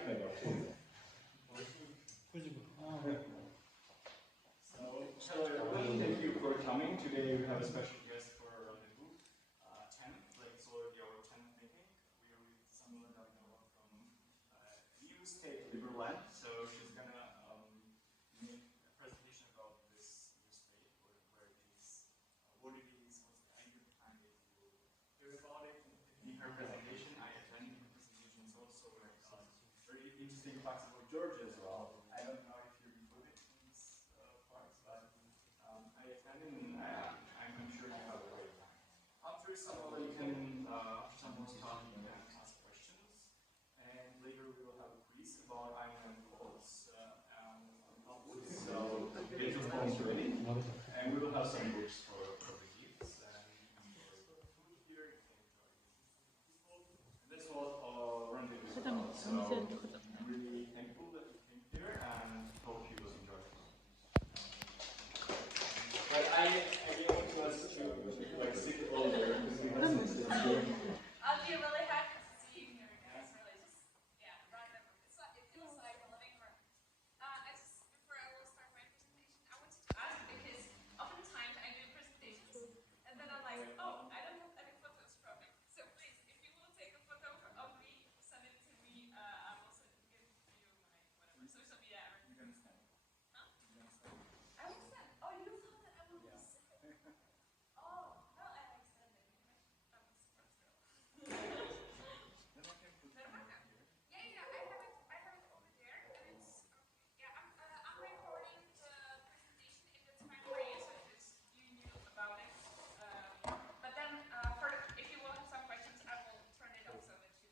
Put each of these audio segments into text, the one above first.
Hello everyone, thank you for coming. Today we have a special guest for Rendezvous 10, like it's already our 10th meeting. We are with Samuela Davidova from EU state Liberland. So she's gonna make a presentation about this new state, where it is, what it is, what's the idea behind it. You will hear about it in her presentation. I attended the presentation. It's also like very interesting facts about Georgia as well. I don't know if you're included in these parts, but I attended and I'm sure you have a great time. After Samuela, you can, after someone's talk, you can ask questions. And later we will have a quiz about island quotes. So get your phones ready. And we will have some books for the kids. And for food here, you can enjoy people. And that's what Rendezvous is about. So I'm really thankful that you came here and hope you will enjoy it. But I want us to like sit over because we have some stuff here. I'll be really happy to see you here, guys. Really, just random. It feels like a living room. Before I will start my presentation, I wanted to ask because oftentimes I do presentations and then I'm like, oh, I don't have any photos from it. So please, if you will take a photo of me, send it to me. I will give you my whatever social media. You're gonna stand. Huh? You're gonna stand. I will send. Oh, you thought that I would be sick. Oh, no, I like standing. I'm a sports girl. Then I can put the camera here. Yeah, I have it over there, and it's I'm recording the presentation if it's fine for you, so just you knew about it. But then if you will have some questions, I will turn it off so that you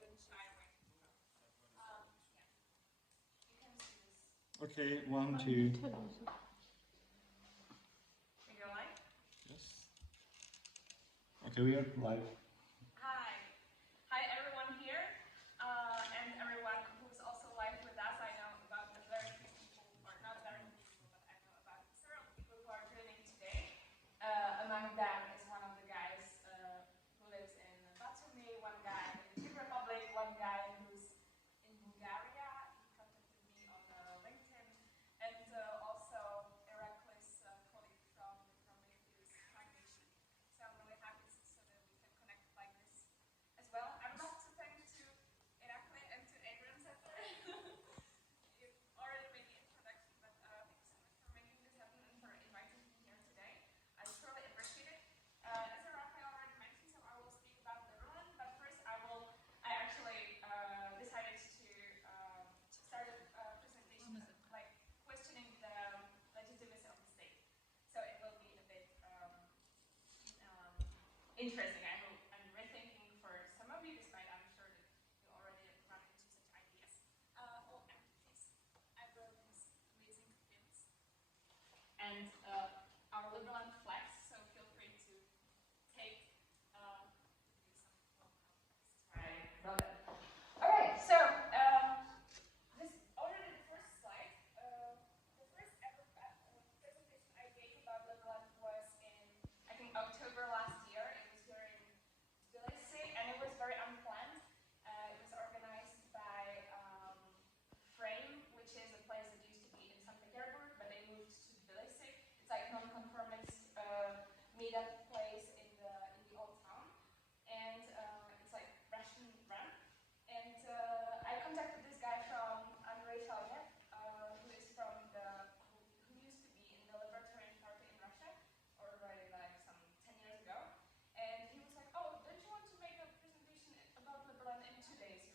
wouldn't shy away. You can see this. Okay, 1, 2. We go live? Yes. Okay, we are live. Hi everyone here, and everyone who's also live with us. I know about the very few people, or not very few people, but I know about several people who are joining today. Among them is one of the guys who lives in Batumi, one guy in the Czech Republic, one guy who's in Bulgaria. He contacted me on LinkedIn, and also Iraklis, a colleague from Prometheus Foundation. So I'm really happy so that we can connect like this as well. I would love to thank to Irakli and to Adrian Setter. You already made the introduction, but thank you so much for making this happen and for inviting me here today. I truly appreciate it. As Irakli already mentioned, so I will speak about Liberland, but first I actually decided to start a presentation like questioning the legitimacy of the state. So it will be a bit interesting. I'm rethinking for some of you, despite I'm sure that you already run into such ideas. I wrote these amazing pins and our Liberland flags, so feel free to take do some I wrote it. Alright, so this already the first slide. The first ever presentation I gave about Liberland was in I think October last year. It was here in Tbilisi, and it was very unplanned. It was organized by Frame, which is a place that used to be in St. Petersburg, but they moved to Tbilisi. It's like non-conformist meetup place in the old town, and it's like Russian run. And I contacted this guy from Andrei Shalyev, who is from who used to be in the Libertarian Party in Russia, already like some 10 years ago. And he was like, oh, don't you want to make a presentation about Liberland in 2 days?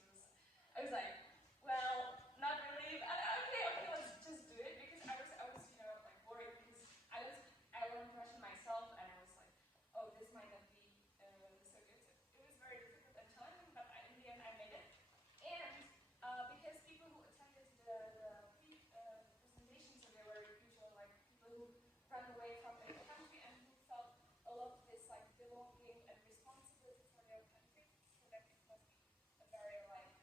I was like, well, not really. Okay, let's just do it, because I was like worried, because I learned Russian myself, and I was like, oh, this might not be so good. So it was very difficult and challenging, but in the end I made it. And because people who attended the presentation, so they were usually like people who ran away from their country and who felt a lot of this like belonging and responsibility for their country, so that it must be a very like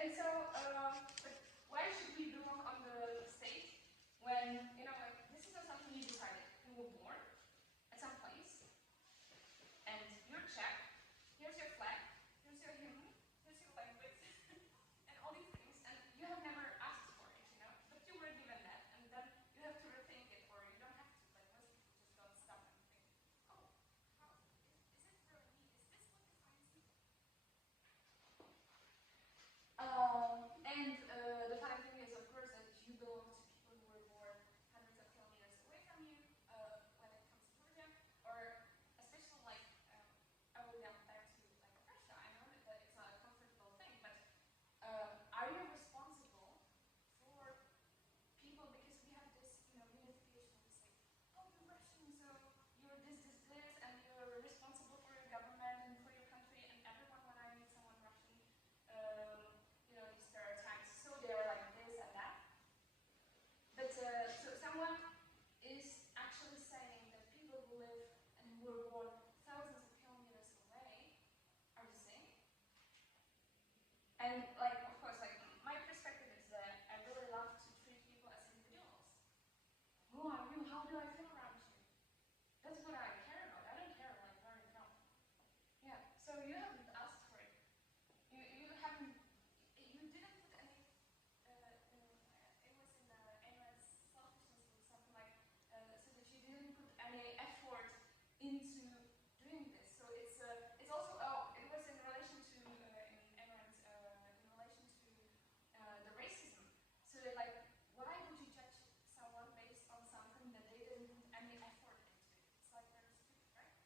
And so, but why should we belong on the state when, you know, like, this is not something you decided. You were born at some place, and you're Czech, here's your flag, here's your hymn, here's your language, and all these things, and you have never asked for it, you know, but you were given that, and then you have to rethink it, or you don't have to, like, most people just don't stop and think, oh, how, is it really me? Is this what defines me? And the funny thing is, of course, that you belong to people who were born hundreds of kilometers away from you when it comes to Georgia, or especially like I will get back to like Russia. I know that it's not a comfortable thing, but are you responsible for people, because we have this, you know, unification. We say, oh, you're Russian, so you're this, and you're responsible for your government and for your country. And everyone, when I meet someone Russian, you know, these stereotypes. So they're like this and that. But so someone is actually saying that people who live and who were born thousands of kilometers away are the same. And like, of course, like my perspective is that I really love to treat people as individuals. Who are you? How do I feel around you? That's what I care about. I don't care like where you're from. Yeah. So you haven't asked for it. You haven't. You didn't put any. It was in Aaron's selfishness or something like so that you didn't put any effort into doing this. So it's also it was in relation to in Aaron's in relation to the racism. So that like, why would you judge someone based on something that they didn't put any effort into? It's like very stupid, right?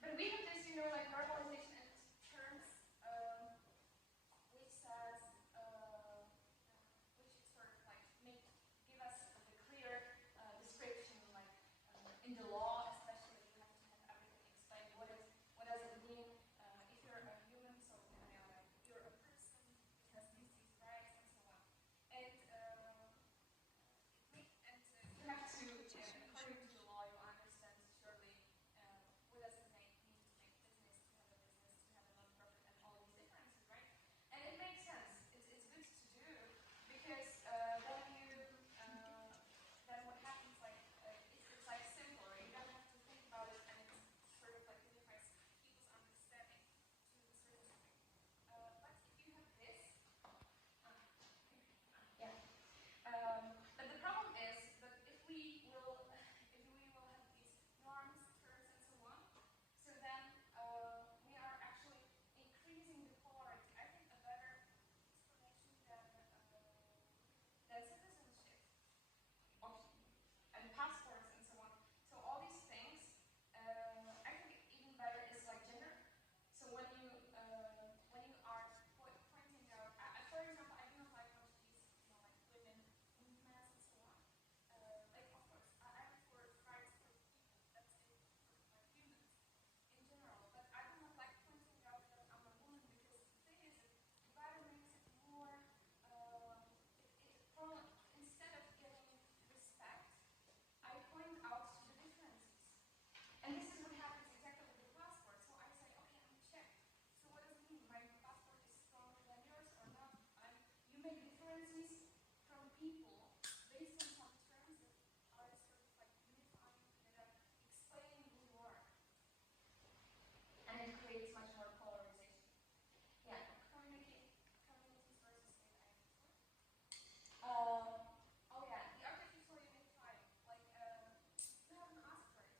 But we have this, you know, like normalization and terms, which says, which sort of like give us the clear description, like in the law, especially, you have to have everything explained. What does it mean if you're a human? So you know, like you're a person, it has these rights and so on. And you have to, according to the law, you understand surely what does it mean to make business, to have a business, to have a non-profit, and all these differences, right? And it makes sense. It's good to do because then what happens, like it's like simpler. You don't have to think about it, and it's sort of like unifies people's understanding to a certain degree. But if you have this, yeah. But the problem is that if we will have these norms, terms, and so on, so then we are actually increasing the polarity. I think a better explanation than citizenship and passports and so on. So all these things, I think even better is like gender. So when you are pointing out, for example, I do not like much these, you know, like women movements and so on. Like, of course, I'm for rights for people. That's it, for like humans in general. But I do not like pointing out that I'm a woman, because the thing is, it rather makes it more. Instead of getting respect, I point out to the differences. And this is what happens exactly with the passport. So I say, okay, I'm Czech. So what does it mean? My passport is stronger than yours or not? You make differences from people based on some terms that are sort of like unifying, that are explaining who you are. And it creates much more polarization. Yeah, communities versus state identity. Oh yeah, the artificial unifying. Like, you haven't asked for it.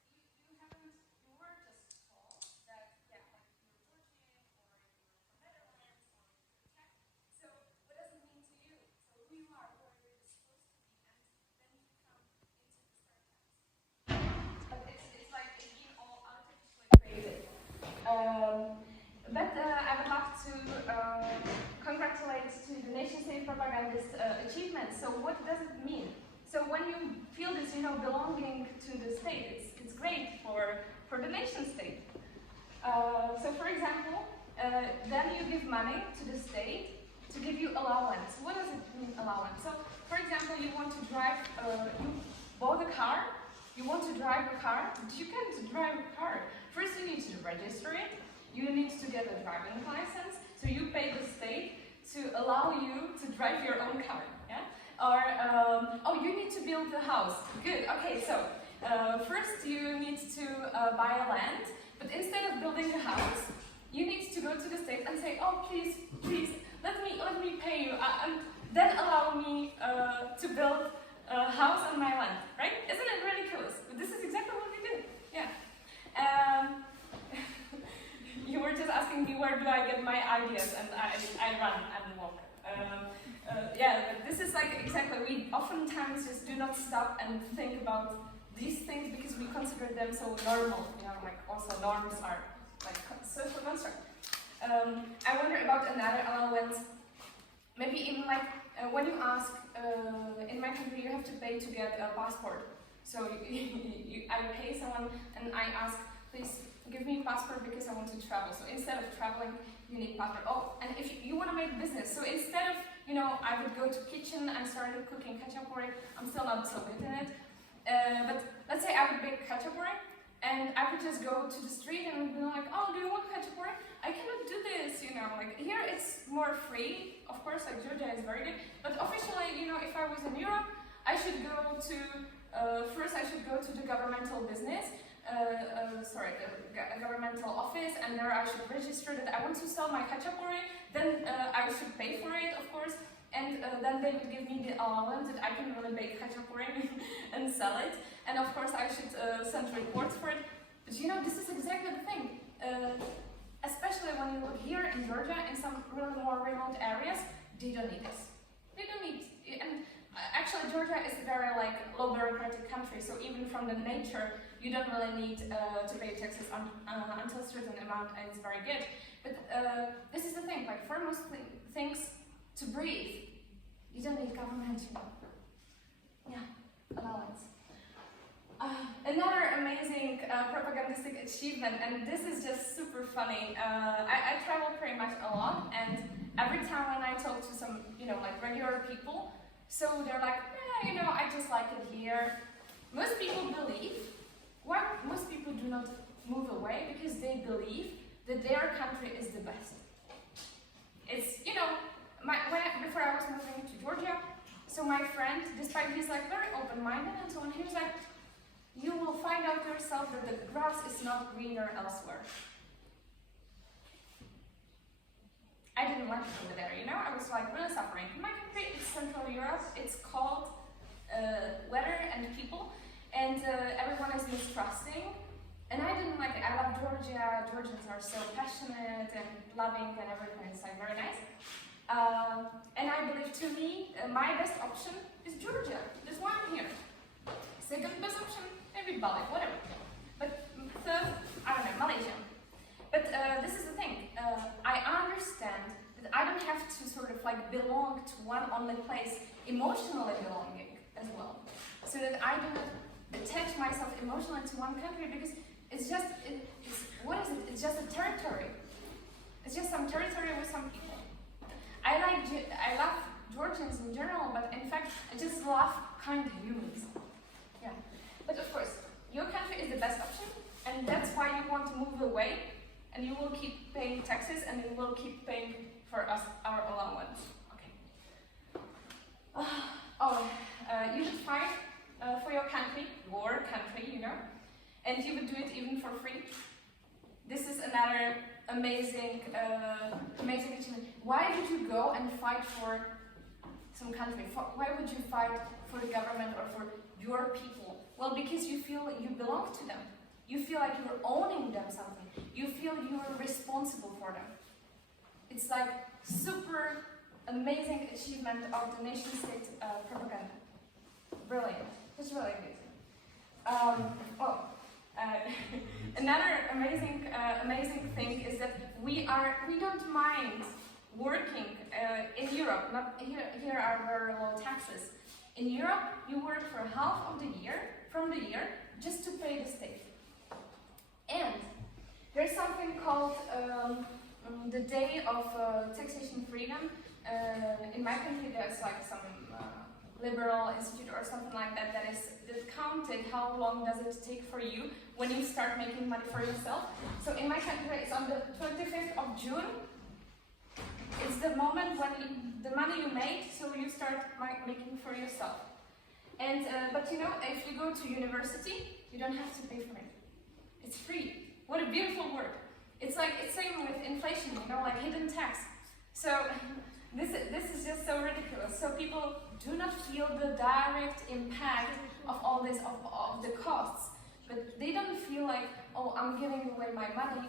You were just told that, yeah, like you're Georgian, or you're from Netherlands, or you're Czech. So what does it mean to you? So who you are, who you're supposed to be, and then you come into the stereotypes. But it's like it's being all artificially created. But I would love to congratulate to the nation-state propagandist achievement. So what does it mean? So when you feel this, you know, belonging to the state, it's great for the nation-state. So for example, then you give money to the state to give you allowance. What does it mean, allowance? So for example, you want to drive, you bought a car, you want to drive a car, but you can't drive a car. First you need to register it, you need to get a driving license, so you pay the state to allow you to drive your own car, yeah? Or, oh, you need to build a house. Good, okay, so first you need to buy a land, but instead of building a house, you need to go to the state and say, oh, please, let me pay you, and then allow me to build a house on my land, right? Isn't it ridiculous? This is exactly what we do, yeah. You were just asking me where do I get my ideas, and I run and walk. Yeah, this is like exactly, we oftentimes just do not stop and think about these things because we consider them so normal, you know, like also norms are like social construct. I wonder about another allowance, maybe even like when you ask, in my country you have to pay to get a passport. So I pay someone and I ask, please give me a passport because I want to travel. So instead of traveling, you need passport. Oh, and if you want to make business, so instead of, you know, I would go to kitchen and started cooking khachapuri. I'm still not so good in it. But let's say I would bake khachapuri and I would just go to the street and be like, oh, do you want khachapuri? I cannot do this, you know, like here it's more free. Of course, like Georgia is very good. But officially, you know, if I was in Europe, I should go to, first I should go to the governmental business, the governmental office, and there I should register that I want to sell my khachapuri, then I should pay for it, of course, and then they would give me the allowance that I can really bake khachapuri and sell it, and of course I should send reports for it. But you know, this is exactly the thing, especially when you look here in Georgia, in some really more remote areas, they don't need this. They don't need, and actually Georgia is a very like low bureaucratic country, so even from the nature, you don't really need to pay taxes until a certain amount, and it's very good. But this is the thing, like for most things to breathe, you don't need government, you know. Yeah, allowance. Another amazing propagandistic achievement, and this is just super funny. I travel pretty much a lot, and every time when I talk to some, you know, like regular people, so they're like, yeah, you know, I just like it here. Most people believe, why most people do not move away, because they believe that their country is the best. It's, you know, before I was moving to Georgia, so my friend, despite he's like very open-minded and so on, he was like, you will find out yourself that the grass is not greener elsewhere. I didn't like it over there, you know, I was like really suffering. In my country, it's Central Europe, it's called weather and people, and everyone is mistrusting, and I didn't like it. I love Georgia. Georgians are so passionate and loving and everything. It's like very nice. And I believe, to me, my best option is Georgia. That's why I'm here. Second best option, maybe Bali, whatever. But third, I don't know, Malaysia. But this is the thing. I understand that I don't have to sort of like belong to one only place, emotionally belonging as well, so that I do not attach myself emotionally to one country, because it's just, what is it? It's just a territory. It's just some territory with some people. I love Georgians in general, but in fact, I just love kind humans. Yeah. But of course, your country is the best option, and that's why you want to move away, and you will keep paying taxes, and you will keep paying for us our allowance. Okay. You would fight for your country, you know, and you would do it even for free. This is another amazing achievement. Why would you go and fight for some country? Why would you fight for the government or for your people? Well, because you feel you belong to them. You feel like you're owning them something. You feel you're responsible for them. It's like super amazing achievement of the nation-state propaganda. Brilliant. It's really good. Another amazing thing is that we don't mind working in Europe. Not here are very low taxes. In Europe, you work for half of the year just to pay the state. And there's something called the Day of Taxation Freedom. In my country, there's like some liberal institute or something like that that counted how long does it take for you when you start making money for yourself. So in my country, it's on the 25th of June. It's the moment when the money you made, so you start making for yourself. And but you know, if you go to university, you don't have to pay for it. It's free. What a beautiful word. It's like it's same with inflation, you know, like hidden tax. So this is just so ridiculous. So people do not feel the direct impact of all this of the costs, but they don't feel like, oh, I'm giving away my money.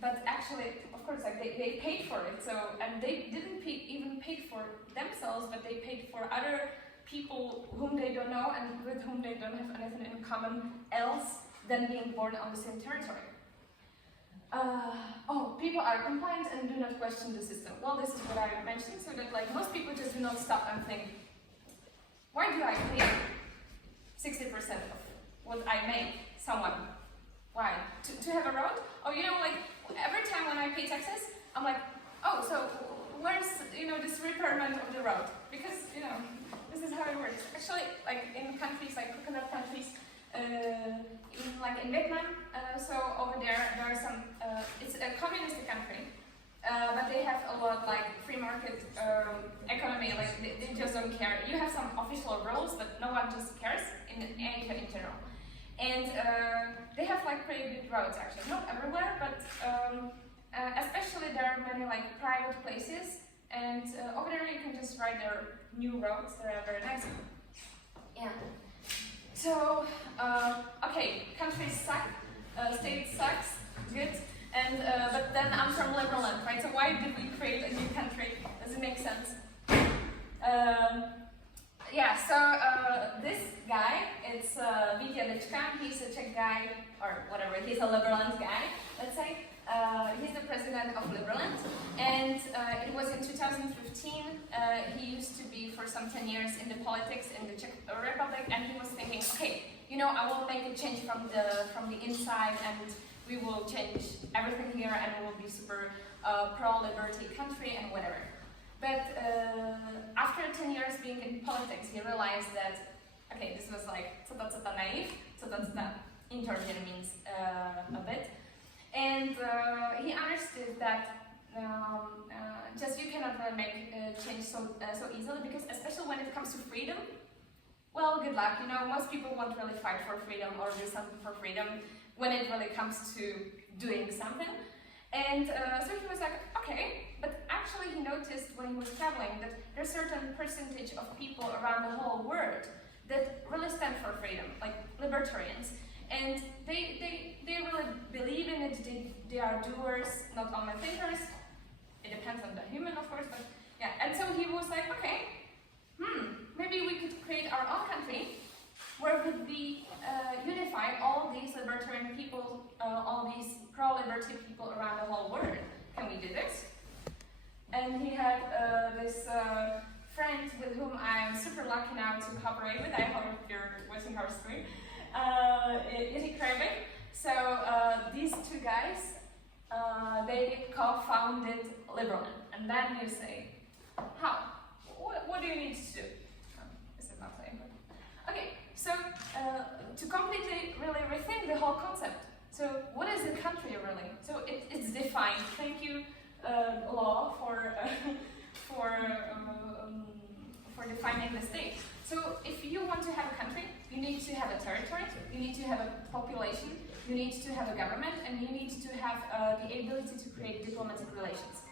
But actually, of course, like they paid for it. So and they didn't even pay for themselves, but they paid for other people whom they don't know and with whom they don't have anything in common else than being born on the same territory. People are compliant and do not question the system. Well, this is what I mentioned, so that like most people just do not stop and think, why do I pay 60% of what I make someone? Why? To have a road? Oh, you know, like every time when I pay taxes, I'm like, oh, so where's, you know, this repairment of the road? Because, you know, this is how it works. Actually, like in countries, like coconut countries, in Vietnam, so over there are some, it's a communist country, but they have a lot like free market economy, like they just don't care. You have some official rules, but no one just cares in Asia in general. And they have like pretty good roads actually, not everywhere, but especially there are many like private places, and over there you can just ride their new roads. They're very nice. Yeah. So okay, countries suck, state sucks, good, and but then I'm from liberal land, right? So why did we create a new country? Does it make sense? Yeah, so this guy, it's Vítě, he's a Czech guy, or whatever, he's a Liberland guy, let's say. He's the president of Liberland, and it was in 2015. He used to be for some 10 years in the politics in the Czech Republic, and he was thinking, okay, you know, I will make a change from the inside, and we will change everything here, and we will be super pro-liberty country and whatever. But after 10 years being in politics, he realized that, okay, this was like co-co naive, co-co intervene means a bit. And he understood that just you cannot really make change so easily, because especially when it comes to freedom, well, good luck. You know, most people won't really fight for freedom or do something for freedom when it really comes to doing something. And so he was like, okay, but actually he noticed when he was traveling that there's a certain percentage of people around the whole world that really stand for freedom, like libertarians. And they really believe in it, they are doers, not only thinkers. It depends on the human, of course, but yeah. And so he was like, okay, maybe we could create our own country where would be unify all these libertarian people, all these pro-liberty people around the whole world. Can we do this? And he had this friend with whom I am super lucky now to cooperate with. I hope you're watching our screen. Izzy Craving. So these two guys, they co-founded Liberland. And then you say, how? What do you need to do? This is not saying, but okay. So to completely really rethink the whole concept. So what is a country really? So it's defined. Thank you, law, for defining the state. So if you want to have a country, you need to have a territory, you need to have a population, you need to have a government, and you need to have the ability to create diplomatic relations.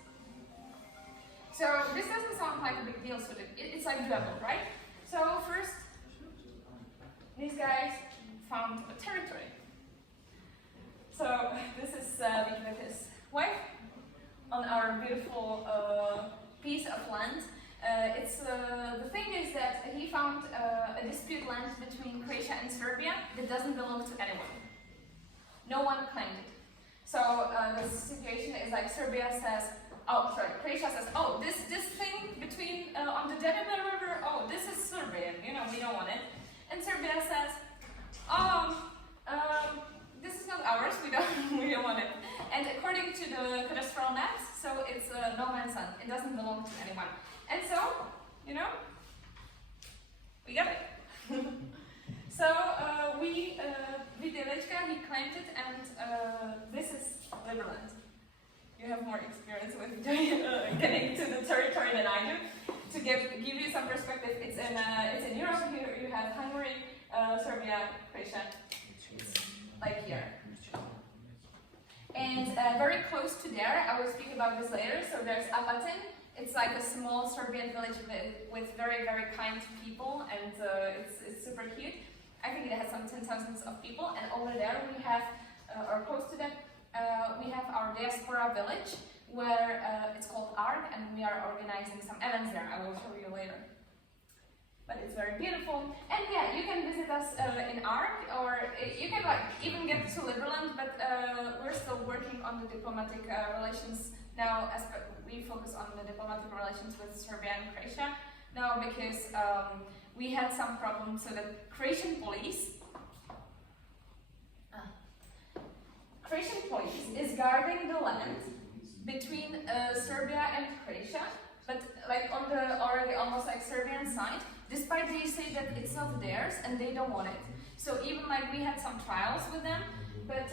So this doesn't sound like a big deal, so it's like doable, right? So first, these guys found a territory. So this is Vítě with his wife on our beautiful piece of land. The thing is that he found a dispute land between Croatia and Serbia that doesn't belong to anyone. No one claimed it. So the situation is like Croatia says, oh, this thing between on the Danube River, oh, this is Serbian, you know, we don't want it. And Serbia says, this is not ours, we don't want it. And according to the cadastral maps, so it's no man's land. It doesn't belong to anyone. And so, you know, he claimed it, and this is Liberland. You have more experience with getting to the territory than I do. To give you some perspective, it's in Europe. Here you have Hungary, Serbia, Croatia. It's like here. And very close to there, I will speak about this later. So there's Apatin. It's like a small Serbian village with very, very kind people, and it's super cute. I think it has some 10,000 of people, and over there we have, or close to that, we have our diaspora village, where it's called ARC, and we are organizing some events there. I will show you later. But it's very beautiful, and yeah, you can visit us in ARC, or you can even get to Liberland, but we're still working on the diplomatic relations now, as we focus on the diplomatic relations with Serbia and Croatia now, because we had some problems. So the Croatian police is guarding the land between Serbia and Croatia, but like on the already almost like Serbian side, despite they say that it's not theirs and they don't want it. So even like we had some trials with them, but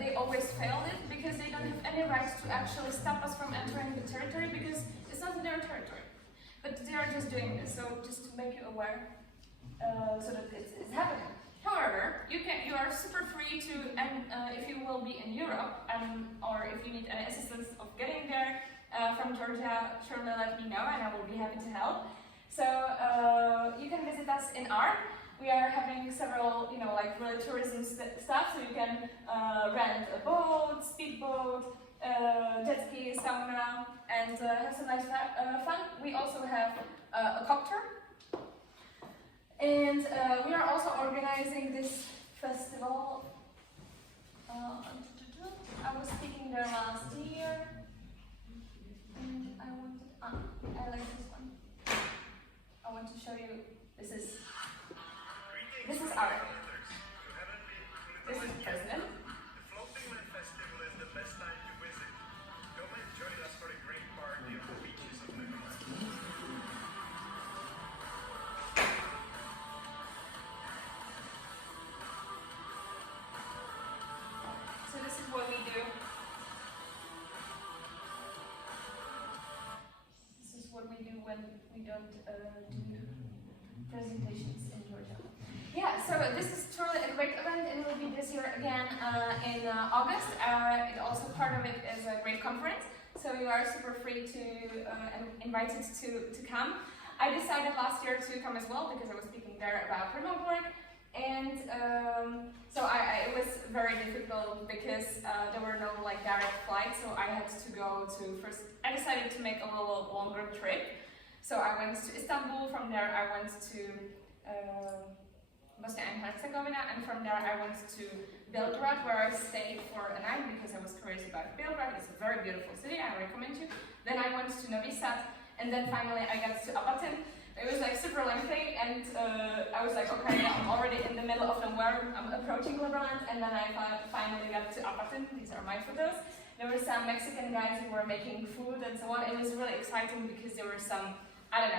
they always failed it because they don't have any rights to actually stop us from entering the territory because it's not their territory. But they are just doing this, so just to make you aware, so that it's happening. However, you are super free to, and if you will be in Europe, or if you need any assistance of getting there from Georgia, surely let me know, and I will be happy to help. So you can visit us in ARC. We are having several, like really tourism stuff, so you can rent a boat, speedboat, jet ski, sauna, and have some nice fun. We also have a copter, and we are also organizing this festival. I was speaking there last year, and I like this one. I want to show you. This is our. This is the president. The Floating Man Festival is the best time to visit. Come and join us for a great party on the beaches of Lebanon. So this is what we do. This is what we do when we don't do presentations in Georgia. Yeah, so this is truly a great event. It will be this year again in August. It also part of it is a great conference, so you are super free to and invited to come. I decided last year to come as well because I was speaking there about remote work, and so it was very difficult because there were no like direct flights, so I had to go to first. I decided to make a little longer trip. So I went to Istanbul, from there I went to Bosnia and Herzegovina, and from there I went to Belgrade, where I stayed for a night because I was curious about Belgrade. It's a very beautiful city, I recommend you. Then I went to Novi Sad, and then finally I got to Apatin. It was like super lengthy, and I was like, okay, I'm already in the middle of nowhere, I'm approaching Liberland, and then I finally got to Apatin. These are my photos. There were some Mexican guys who were making food and so on. It was really exciting because there were some, I don't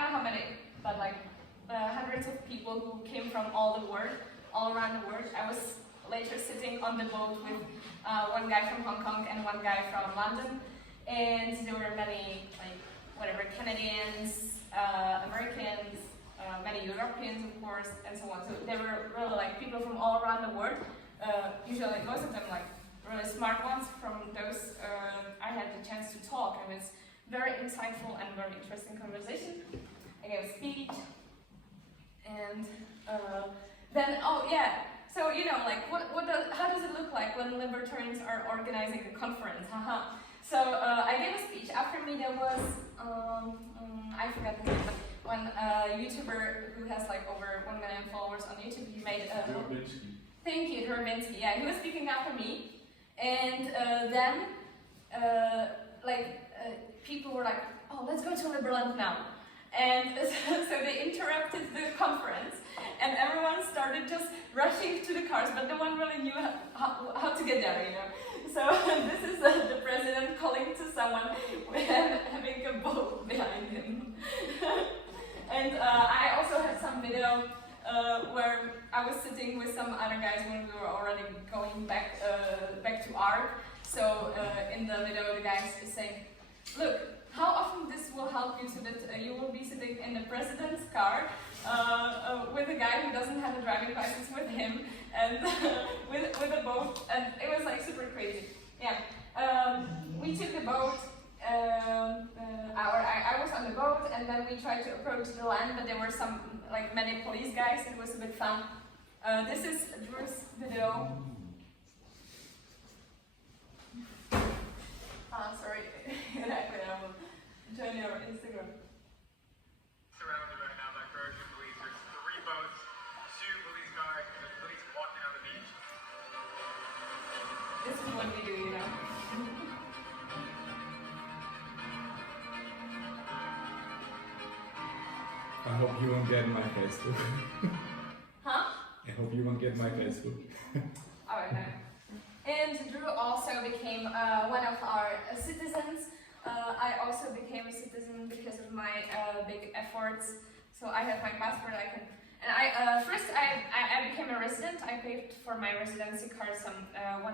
know how many, but like hundreds of people who came from all around the world. I was later sitting on the boat with one guy from Hong Kong and one guy from London, and there were many Canadians, Americans, many Europeans of course, and so on. So there were really like people from all around the world. Usually most of them like really smart ones. From those I had the chance to talk, and it's very insightful and very interesting conversation. I gave a speech, and then so like how does it look like when libertarians are organizing a conference? So I gave a speech. After me there was I forgot his name, but one YouTuber who has like over 1 million followers on YouTube. He made thank you, Drabinsky. Yeah, he was speaking after me, and then people were like, oh, let's go to Liberland now. And so they interrupted the conference, and everyone started just rushing to the cars, but no one really knew how to get there, So this is the president calling to someone having a boat behind him. And I also had some video where I I was sitting with some other guys when we were already going back to ARC. So in the video, the guys is saying, look, how often this will help you so that you will be sitting in the president's car with a guy who doesn't have a driving license with him and with a boat, and it was like super crazy. Yeah, we took the boat. I was on the boat, and then we tried to approach the land, but there were some many police guys. It was a bit fun. This is Drew's video. Sorry, I will join your Instagram. Surrounded right now by Croatian police. There's 3 boats, 2 police cars, and there's police walking on the beach. This is what we do, you know. I hope you won't get my Facebook. Huh? I hope you won't get my Facebook. Alright, no. And Drew also became one of our citizens. I also became a citizen because of my big efforts. So I have my passport. And first I became a resident. I paid for my residency card some $100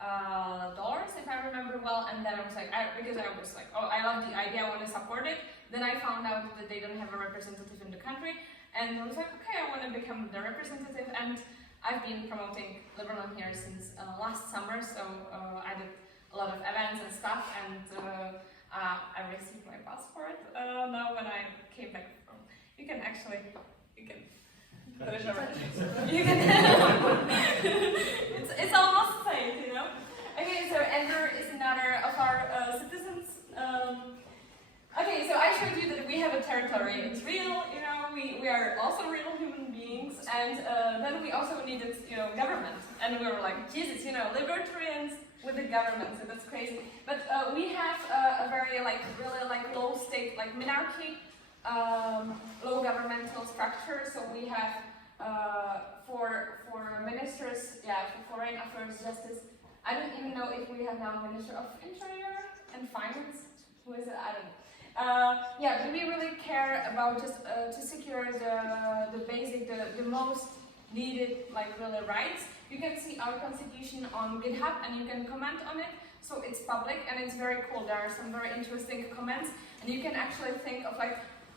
if I remember well. And then I was like, because I was like, oh, I love the idea. I want to support it. Then I found out that they don't have a representative in the country, and I was like, okay, I want to become the representative. And I've been promoting Liberland here since last summer, so I did a lot of events and stuff, and I received my passport now when I came back from. You can it's almost safe, you know. Okay, so Andrew is another of our citizens. Okay, so I showed you that we have a territory. It's real, you know. We are also real human beings, and then we also needed, government. And we were like, Jesus, libertarians with the government. So that's crazy. But we have a very really low state, monarchy, low governmental structure. So we have for ministers, for foreign affairs, justice. I don't even know if we have now Minister of Interior and Finance. Who is it? I don't know. But we really care about just to secure the basic, the most needed really rights. You can see our constitution on GitHub and you can comment on it. So it's public and it's very cool. There are some very interesting comments, and you can actually think of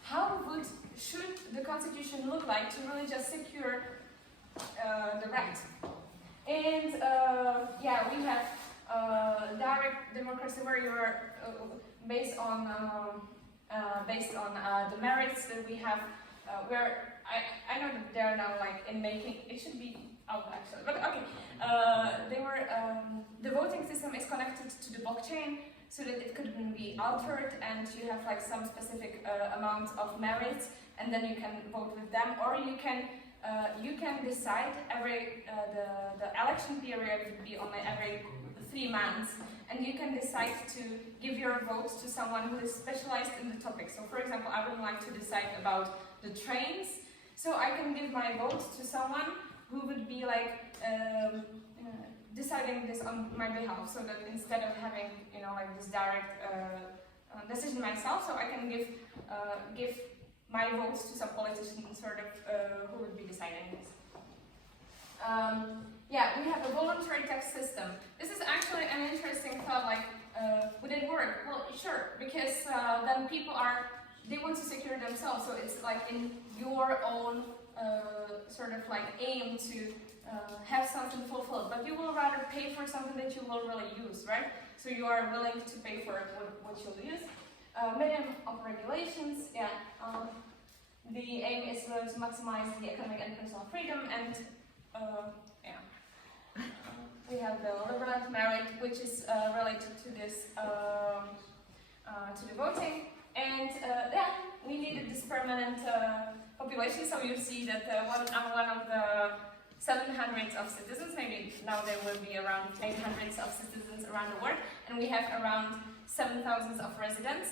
how should the constitution look like to really just secure the rights. And we have direct democracy where you are based on the merits that we have. Where I know that they are now in making. It should be out actually, but okay. The voting system is connected to the blockchain so that it couldn't be altered, and you have some specific amount of merits, and then you can vote with them, or you can decide every the election period would be only every 3 months, and you can decide to give your votes to someone who is specialized in the topic. So for example, I would like to decide about the trains, so I can give my votes to someone who would be deciding this on my behalf, so that instead of having this direct decision myself, so I can give my votes to some politician who would be deciding this. We have a voluntary tax system. This is actually an interesting thought, would it work? Well, sure, because then people they want to secure themselves, so it's in your own aim to have something fulfilled, but you will rather pay for something that you will really use, right? So you are willing to pay for what you'll use. Minimum of regulations, the aim is to maximize the economic and personal freedom, and we have the Liberland merit, which is related to this, to the voting, and we needed this permanent population. So you see that I'm one of the 700 of citizens. Maybe now there will be around 800 of citizens around the world, and we have around 7,000 of residents.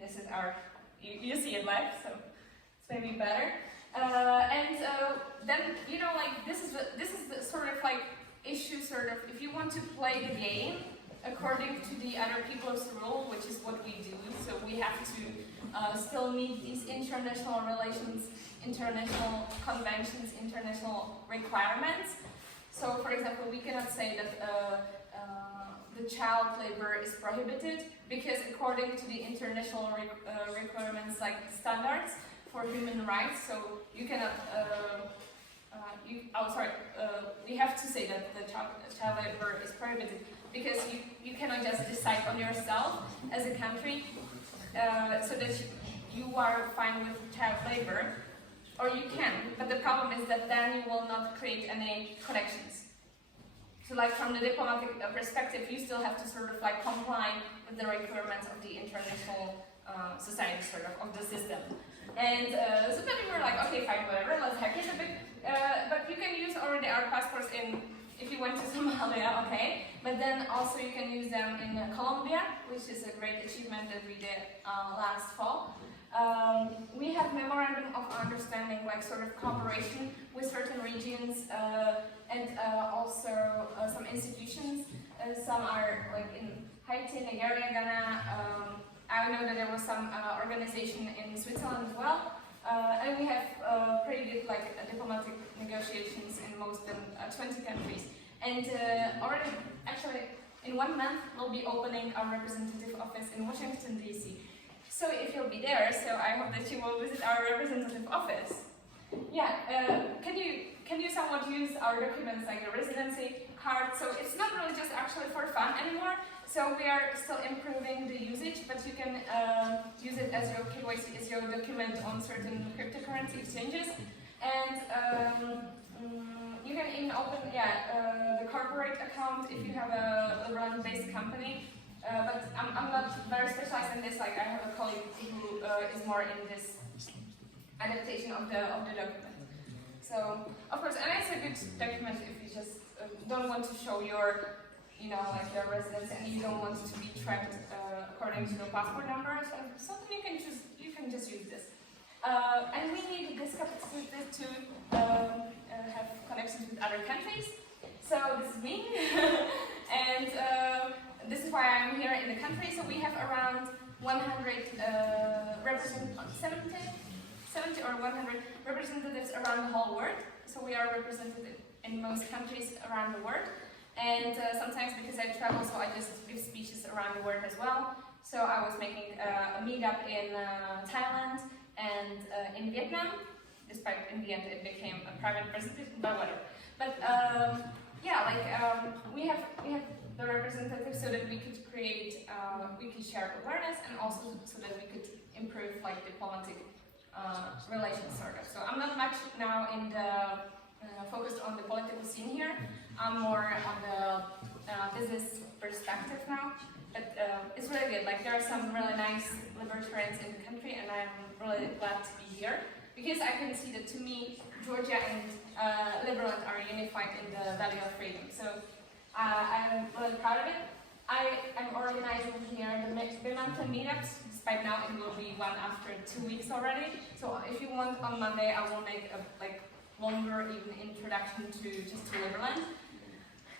This is our. You see it live, so it's maybe better. Then this is the issue. If you want to play the game according to the other people's rule, which is what we do, so we have to still meet these international relations, international conventions, international requirements. So, for example, we cannot say that the child labor is prohibited because according to the international requirements, like standards for human rights, so you cannot, we have to say that the child labor is prohibited because you cannot just decide on yourself as a country so that you are fine with child labor, or you can, but the problem is that then you will not create any connections. So like from the diplomatic perspective, you still have to sort of like comply with the requirements of the international society sort of the system. And so then we were like, okay, fine, whatever, let's hack it a bit. But you can use already our passports in, if you went to Somalia, okay. But then also you can use them in Colombia, which is a great achievement that we did last fall. We have memorandum of understanding, like sort of cooperation with certain regions and also some institutions. Some are like in Haiti, Nigeria, Ghana. I know that there was some organization in Switzerland as well. And we have pretty good like diplomatic negotiations in most than 20 countries. And already, actually, in 1 month, we'll be opening our representative office in Washington, D.C. So if you'll be there, so I hope that you will visit our representative office. Yeah, can you somewhat use our documents like the residency card? So it's not really just actually for fun anymore. So we are still improving the usage, but you can use it as your KYC, as your document on certain cryptocurrency exchanges. And you can even open the corporate account if you have a Lebanon-based company. But I'm not very specialized in this. Like I have a colleague who is more in this adaptation of the document. So of course, and it's a good document if you just don't want to show your, like your residence, and you don't want to be tracked according to your passport number. So you can just use this. And we need this capacity to have connections with other countries. So this is me, and this is why I'm here in the country. So we have around 70 or 100 representatives around the whole world. So we are represented in most countries around the world. And sometimes because I travel, so I just give speeches around the world as well. So I was making a meetup in Thailand and in Vietnam. Despite in the end it became a private presentation, but whatever. But we have the representatives so that we could create, we could share awareness, and also so that we could improve like diplomatic relations sort of. So I'm not much now in the focused on the political scene here. I'm more on the business perspective now. But it's really good. Like there are some really nice libertarians in the country, and I'm really glad to be here because I can see that to me, Georgia and Liberland are unified in the value of freedom. So I'm really proud of it. I am organizing here the bi-monthly meetups. Despite now it will be one after 2 weeks already. So if you want, on Monday I will make a longer even introduction to Liberland.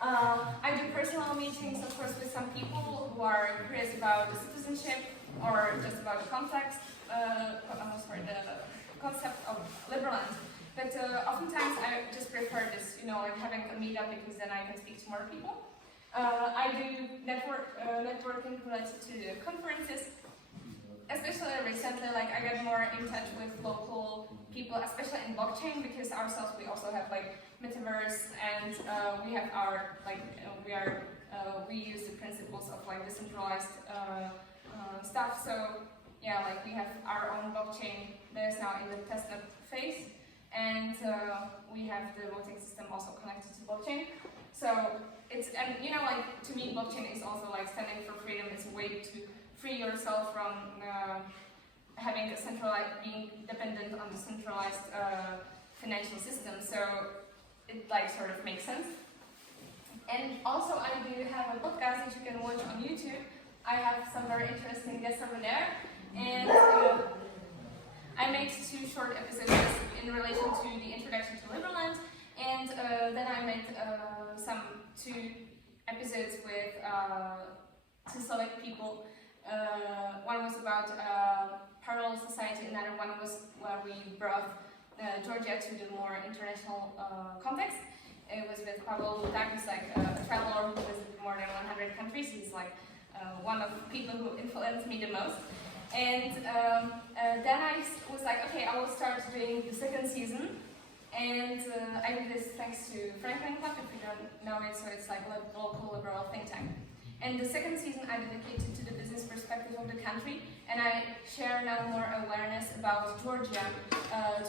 I do personal meetings, of course, with some people who are curious about the citizenship or just about the context, the concept of Liberland. But oftentimes I just prefer this, like having a meetup because then I can speak to more people. I do networking related to the conferences. Especially recently, like I got more in touch with local people, especially in blockchain, because ourselves we also have like metaverse, and we have our we use the principles of like decentralized stuff. So yeah, like we have our own blockchain that is now in the testnet phase, and we have the voting system also connected to blockchain. So it's, and like to me blockchain is also like standing for freedom. It's a way to free yourself from having a centralized, being dependent on the centralized financial system. So it like sort of makes sense. And also I do have a podcast that you can watch on YouTube. I have some very interesting guests over there, and I made 2 short episodes in relation to the introduction to Liberland, and then I made some 2 episodes with 2 Slavic people. One was about parallel one was where we brought Georgia to the more international context. It was with Pavel Lutak, who's like a traveler who visited more than 100 countries. He's like one of the people who influenced me the most. And then I was like, okay, I will start doing the second season. And I did this thanks to Franklin Club, if you don't know it, so it's like a local liberal think tank. And the second season I dedicated to the business perspective of the country, and I share now more awareness about Georgia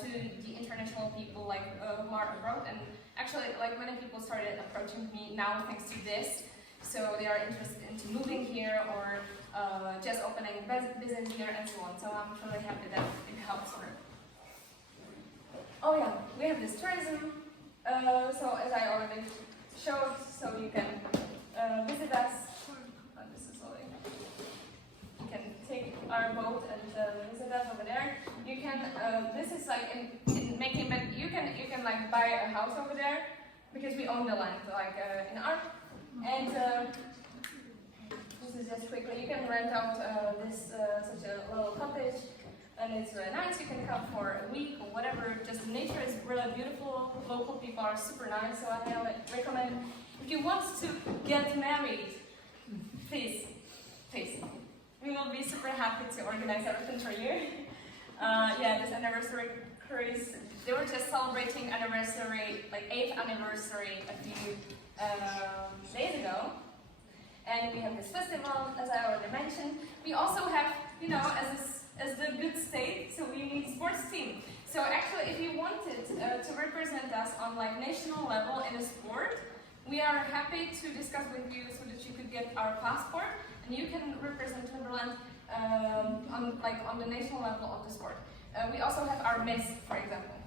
to the international people like who are abroad. And actually, like many people started approaching me now thanks to this, so they are interested into moving here or just opening business here and so on. So I'm really happy that it helps her. Oh yeah, we have this tourism. So as I already showed, so you can visit us. This is all. You can take our boat and visit us over there. You can. This is like in making, but you can like buy a house over there because we own the land, like in art. And this is just quickly. You can rent out this such a little cottage. And it's really nice, you can come for a week or whatever, just the nature is really beautiful, local people are super nice, so I highly recommend. If you want to get married, please, we will be super happy to organize everything for you. Yeah, this anniversary cruise, they were just celebrating anniversary, like 8th anniversary a few days ago. And we have this festival, as I already mentioned. We also have, you know, as the good state, so we need sports team. So actually, if you wanted to represent us on like national level in a sport, we are happy to discuss with you so that you could get our passport and you can represent Liberland on the national level of the sport. We also have our Miss, for example.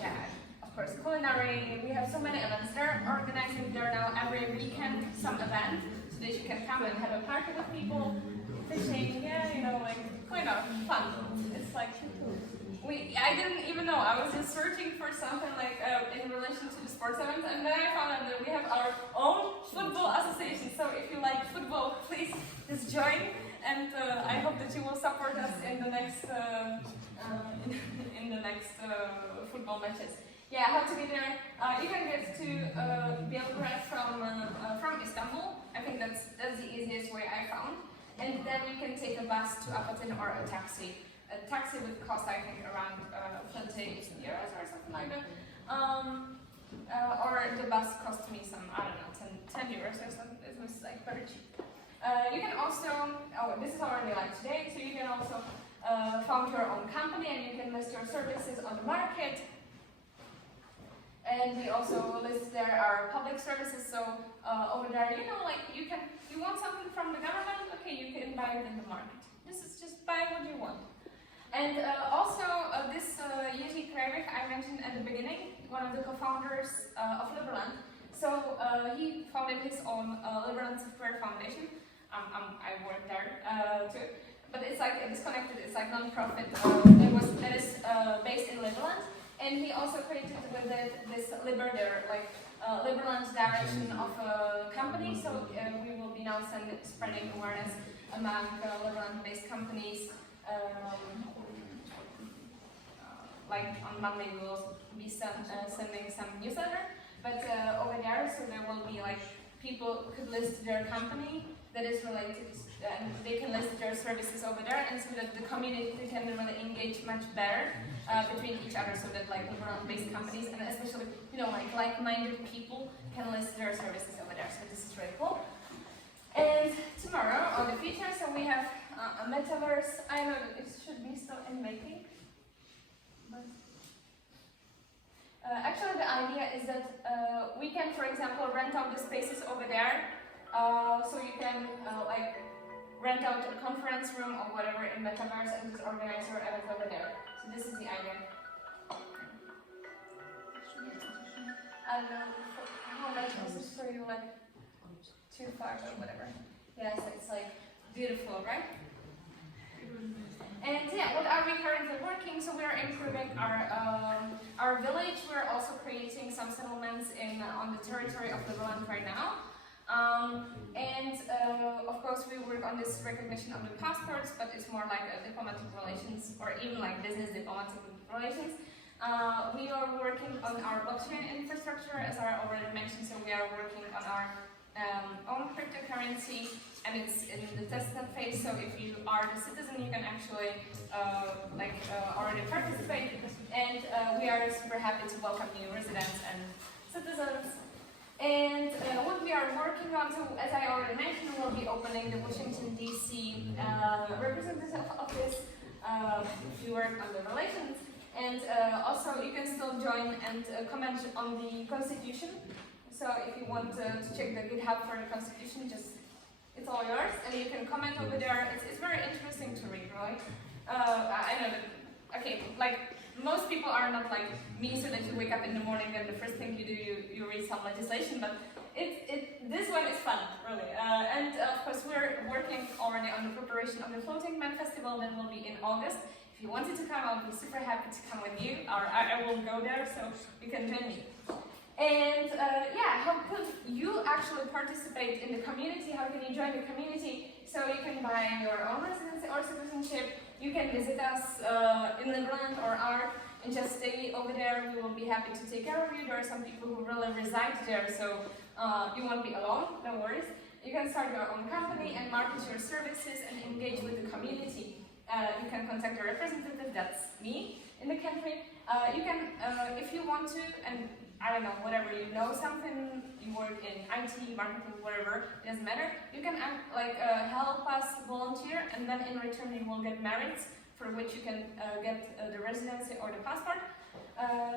Yeah, of course, culinary. We have so many events. They're organizing there now every weekend some event so that you can come and have a party with people. Fishing, yeah, you know, like, kind of fun. It's like, I didn't even know. I was just searching for something like in relation to the sports events, and then I found out that we have our own football association. So if you like football, please just join, and I hope that you will support us in the next football matches. Yeah, how to get there? You can get to Belgrade from Istanbul. I think that's the easiest way I found. And then you can take a bus to Apatin or a taxi. A taxi would cost, I think, around 20 euros or something like that. Or the bus cost me some, I don't know, 10 euros or something. It was like very cheap. You can also, this is already like today, so you can also found your own company and you can list your services on the market. And we also list there our public services, so over there, you know, like you want something from the government, okay, you can buy it in the market. This is just buy what you want. And also this Jiří Krajvich I mentioned at the beginning, one of the co-founders of Liberland. So he founded his own Liberland Software Foundation. I work there too. But it's like disconnected, it's like non-profit. That is based in Liberland. And he also created with it this Liberder, like Liberland's direction of a company. So we will be now spreading awareness among Liberland-based companies. Like on Monday we will be sending some newsletter. But over there, so there will be like people could list their company that is related, and they can list their services over there, and so that the community can really engage much better between each other, so that like Liberland-based companies and especially like-minded people can list their services over there. So this is really cool. And tomorrow on the feature, so we have a metaverse. I know that it should be still in making, but actually the idea is that we can, for example, rent out the spaces over there. So you can like rent out a conference room or whatever in metaverse and just organize your event over there. So this is the idea. I don't know how much this is for you, like too far or whatever. Yes, it's like beautiful, right? And yeah, what are we currently working? So we are improving our village. We're also creating some settlements on the territory of Liberland right now. Of course, we work on this recognition of the passports, but it's more like a diplomatic relations or even like business diplomatic relations. We are working on our blockchain infrastructure, as I already mentioned, so we are working on our own cryptocurrency, and it's in the testnet phase, so if you are the citizen, you can actually already participate, and we are super happy to welcome new residents and citizens. And what we are working on, so as I already mentioned, we'll be opening the Washington DC representative office if you work on the relations. And also you can still join and comment on the Constitution. So if you want to check the GitHub for the Constitution, it's all yours, and you can comment over there. It's very interesting to read, right? I know that, okay, like most people are not like me, so that you wake up in the morning and the first thing you do, you read some legislation, but this one is fun, really. And of course we're working already on the preparation of the Floating Man Festival that will be in August. If you wanted to come, I'll be super happy to come with you, or I will go there, so you can join me. And how could you actually participate in the community? How can you join the community? So you can buy your own residency or citizenship. You can visit us in Netherlands or ARC and just stay over there. We will be happy to take care of you. There are some people who really reside there, so you won't be alone, no worries. You can start your own company and market your services and engage with the community. You can contact a representative, that's me, in the country. You can, if you want to, and I don't know, whatever, you know something, you work in IT, marketing, whatever, it doesn't matter. You can help us volunteer, and then in return you will get merits for which you can get the residency or the passport.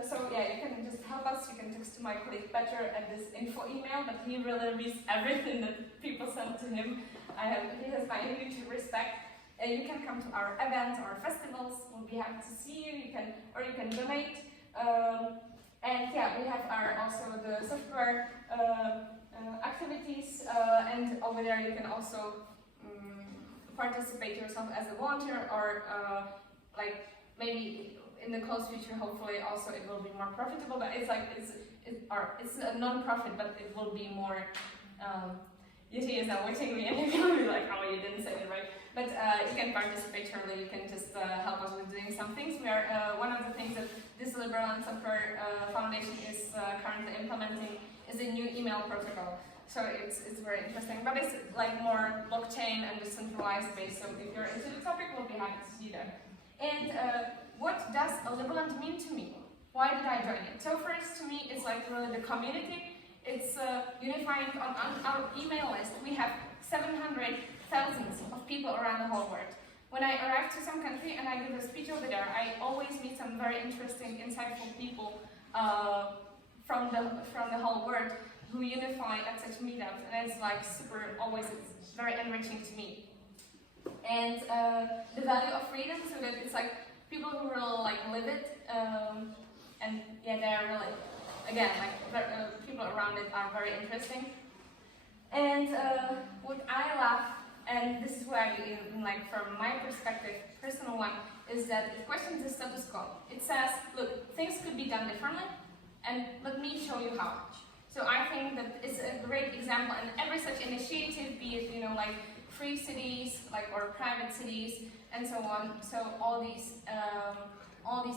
So yeah, you can just help us. You can text to my colleague Peter at this info email, but he really reads everything that people send to him. He has my huge respect. You can come to our events or festivals. We'll be happy to see you. You can donate. And yeah, we have also the software activities, and over there you can also participate yourself as a volunteer, or maybe in the close future, hopefully also it will be more profitable. But it's a non-profit, but it will be more. Yuti is now watching me, and you're gonna be like, "Oh, you didn't say it right." But you can participate, surely. You can just help us with doing some things. We are one of the things that this Liberal and Software Foundation is currently implementing is a new email protocol. So it's very interesting, but it's like more blockchain and decentralized based. So if you're into the topic, we'll be happy to see that. And what does a Liberland mean to me? Why did I join it? So first, to me, it's like really the community. It's unifying on our email list. We have 700,000 of people around the whole world. When I arrive to some country and I give a speech over there, I always meet some very interesting, insightful people from the whole world who unify at such meetups, and it's like it's very enriching to me. And the value of freedom, so that it's like people who really like live it, and yeah, they're really, again, people around it are very interesting. And what I love, and this is where from my perspective, personal one, is that it questions the status quo. It says, look, things could be done differently, and let me show you how. So I think that it's a great example, and every such initiative, be it free cities, or private cities, and so on. So all these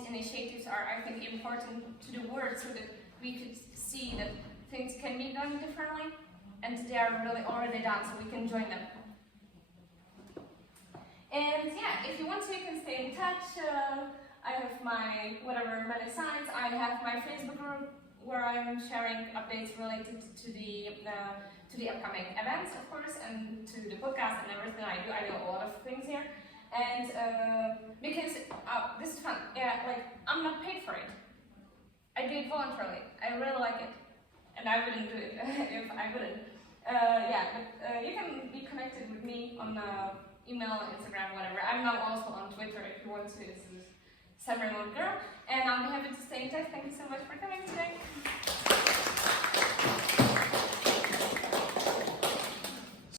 initiatives are, I think, important to the world, so that we could see that things can be done differently, and they are really already done, so we can join them. And yeah, if you want to, you can stay in touch. I have my many sites. I have my Facebook group where I'm sharing updates related to the upcoming events, of course, and to the podcast and everything I do. I do a lot of things here, and because this is fun. Yeah, I'm not paid for it. I do it voluntarily. I really like it, and I wouldn't do it if I wouldn't. You can be connected with me on email, Instagram, whatever. I'm now also on Twitter if you want to. It's Samuela Davidova, and I'll be happy to stay in touch. Thank you so much for coming today.